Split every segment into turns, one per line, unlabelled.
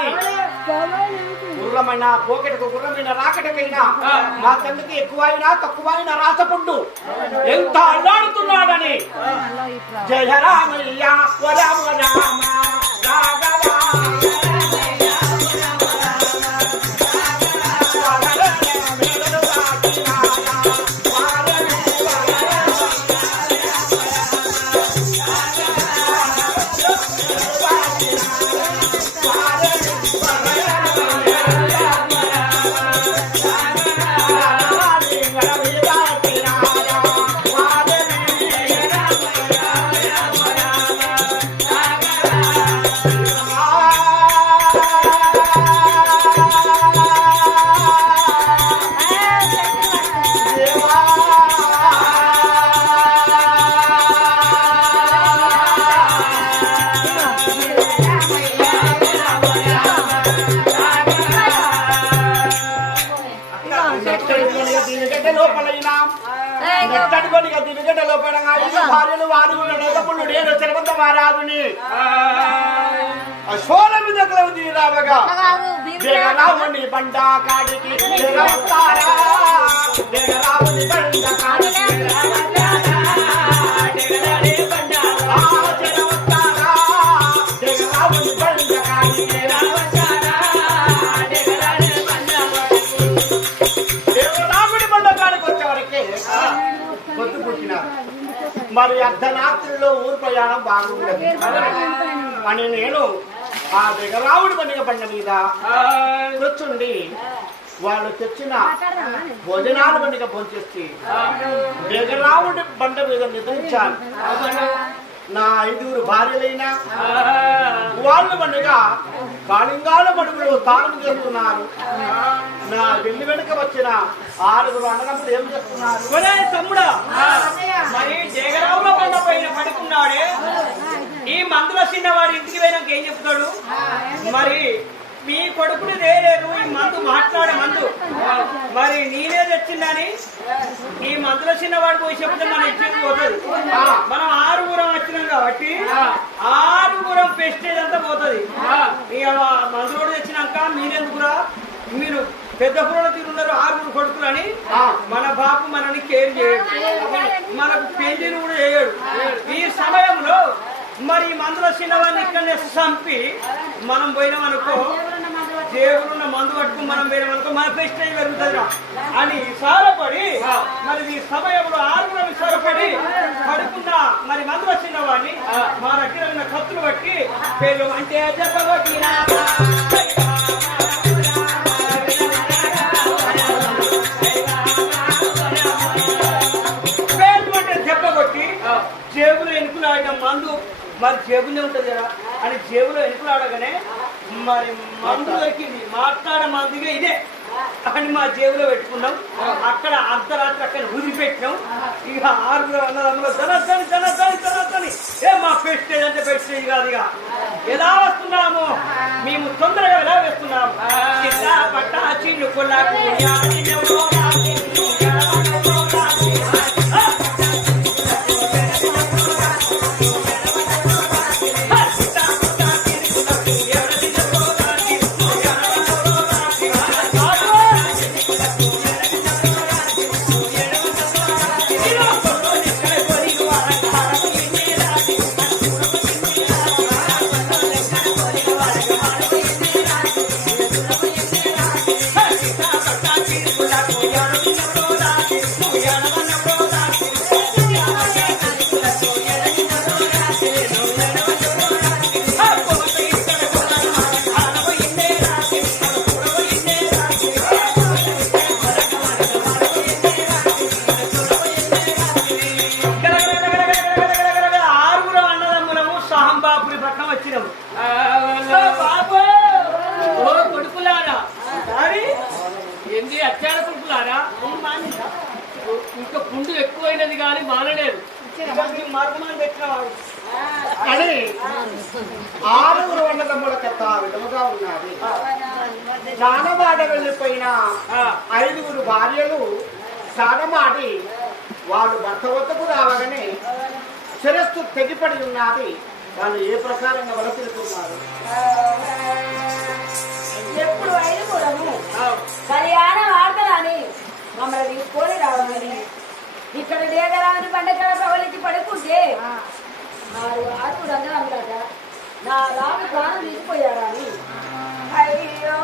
ఉన్నది గుర్రమైన పోకెటకు గుర్రమైన రాకటకైనా మా తండ్రికి ఎక్కువైనా తక్కువైనా రాసపుండు ఎంత అల్లాడుతున్నాడని. జయ రామయ్య వరమ రామ నెట్టడుకొని దివిగడ్డ లోపల ఐదు భార్యలు వారుగున్న నగములు నేను తిరుపతి మహారాజుని అశోల మీద కలవు రావగా? జగరావుని బండ కాడికి బండ కాడికి మరి అర్ధరాత్రిలో ఊరు ప్రయాణం బాగుండదు. అని నేను ఆ దిగరావుడి పండుగ బండ మీద కూర్చుండి వాళ్ళు తెచ్చిన భోజనాల పండుగ భోంచేసి దిగరావుడి బండ మీద నిద్రించాను నా ఐదుగురు భార్యలైనా వాళ్ళు పండుగ కాళింగాల మడుగులో తాను చేస్తున్నారు నా వెళ్ళి వెనుక వచ్చిన ఆరుగురు అన్నదమ్ములు ఏం చేస్తున్నారు?
ఒరే తమ్ముడా! మరి జగరావుల బండ పైన పడుకున్నాడే. ఈ మందుల చిన్నవాడు ఇంటికి పోయినాక ఏం చెప్తాడు? మరి మీ కొడుకుని తేలేదు ఈ మందు మాట్లాడే మందు. మరి నేనే తెచ్చిందని ఈ మందుల చిన్నవాడు పోయి చెప్తే మన ఇచ్చేది పోతుంది మనం ఆరుగురం వచ్చినాం కాబట్టి ఆరుగురం పెస్టేజ్ అంతా పోతుంది. ఇక మందులోడు తెచ్చినాక మీరెందుకురా? మీరు పెద్ద పురలో తిరుగున్నారు ఆరుగురు కొడుకులని మన బాపు మనని కేర్ చేయడు. మనకు పెళ్ళిని కూడా చేయడు. ఈ సమయంలో మరి మందుల చిన్నవాడిని ఇక్కడనే చంపి మనం పోయినాం అనుకో దేవుడున్న మందు పట్టుకుని మనం పోయినాం అనుకో మన ప్రెస్టేజ్ పెరుగుతుందిరా అని విసారపడి మరి ఈ సమయంలో ఆరుగురు విసారపడి పడుకున్న మరి మందుల చిన్నవాడిని మా దగ్గర ఉన్న కత్తులు బట్టి పేరు అంటే చెప్పబట్టినా జేబులో ఎనుకులు ఆడిన మందు. మరి జేబులో ఉంటుంది కదా అని జేబులో ఎనుకులు ఆడగానే మరి మందు దొరికింది మాట్లాడ మందుగా ఇదే అని మా జేబులో పెట్టుకున్నాం. అక్కడ అర్ధరాత్రి అక్కడ వదిలిపెట్టినాం. ఇక ఆరుగురు అన్నదమ్ములు ధనధని ధనధని ధనధని ఏ మా పెస్టేజ్ అంటే పెస్టేజ్ కాదు ఇక. ఎలా వస్తున్నాము మేము తొందరగా ఎలా వేస్తున్నాము పట్టా పట్ట చిరుకులకు
అని ఆరుగురు అన్నదమ్ముల కథ విధముగా ఉన్నది స్నానమాడ వెళ్ళిపోయిన ఐదుగురు భార్యలు స్నానమాడి వాళ్ళు భర్త వద్దకు రావగానే శిరస్సు తెగిపడి ఉన్నది. వాళ్ళు ఏ ప్రకారంగా వలపిస్తున్నారు
ఇక్కడ లేగరాని బండకాల ప్రవలించి పడుకుంటే ఆరు ఆకుడు అన్నాడట నా రాను ప్రాణం తీసిపోయాడా అని అయ్యో.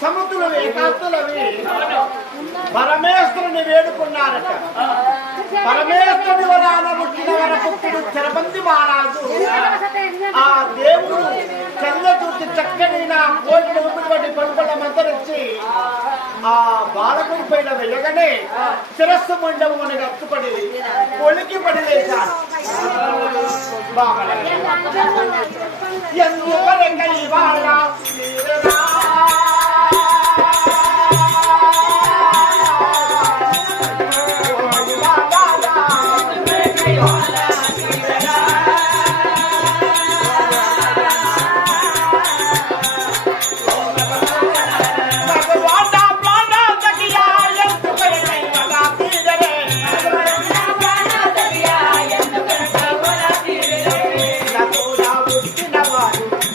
సముద్రులు ఏకాంతులవి పరమేశ్వరుని వేడుకున్నారట. పరమేశ్వరుని వరాన పుట్టిన వరపుత్రుడు తిరుపతి మహారాజు. ఆ దేవుడు చల్ల చూసి చక్కని నా కోటి ఊపిరి పలుపుల మంతరించి ఆ బాలకుడి పైన వెళ్ళగానే శిరస్సు మండము అని అత్తుపడి ఒలికి పడి లేచాడు. ఎందువరకై వాళ్ళ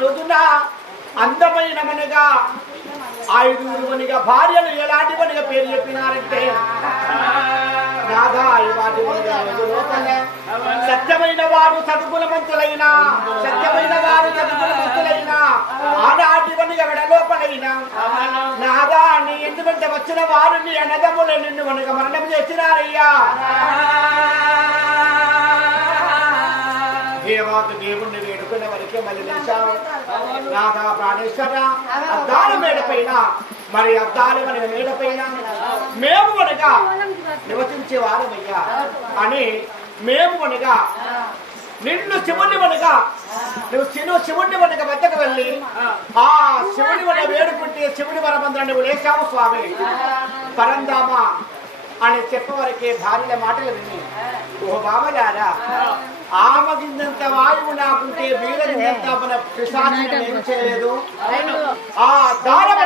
రోజున అందమైన మనగా భార్యలు ఎలాంటివనిగా పేరు చెప్పినారంటే? సత్యమైన వారు చదువులమంతులైన సత్యమైన వారు చదువులమంతులైన మంతులైన ఆడాటివనిగా వెడలోపలైన నాదా నీ ఎందుకంటే వచ్చిన వారు నీ అన్నదమ్ములు నిన్ను వనక మరణం చేసినారయ్యా. దేవాత దేవుణ్ణి వేడుకునే వరకే మళ్ళీ నిలిచావు. నాదా ప్రాణేశ్వర అద్దాల మేడ పైన మరి అద్దాల మన మేడ పైన మేము అనగా నివసించే వారమయ్యా అని మేము అనగా నిన్ను శివుని వనగా నువ్వు శివు శివుణ్ణి వనక వద్దకు వెళ్ళి ఆ శివుని వన వేడుకుంటే శివుని వరమందులో నువ్వు లేచావు స్వామి. పరందామ అని చెప్పవరకే భార్యల మాటలు విని ఓ బాబగారా ఆమగిందంత వాయువు నాకుంటే వీరగిందంత మన పిశాచిని ఏం చేయలేదు. ఆ దానవ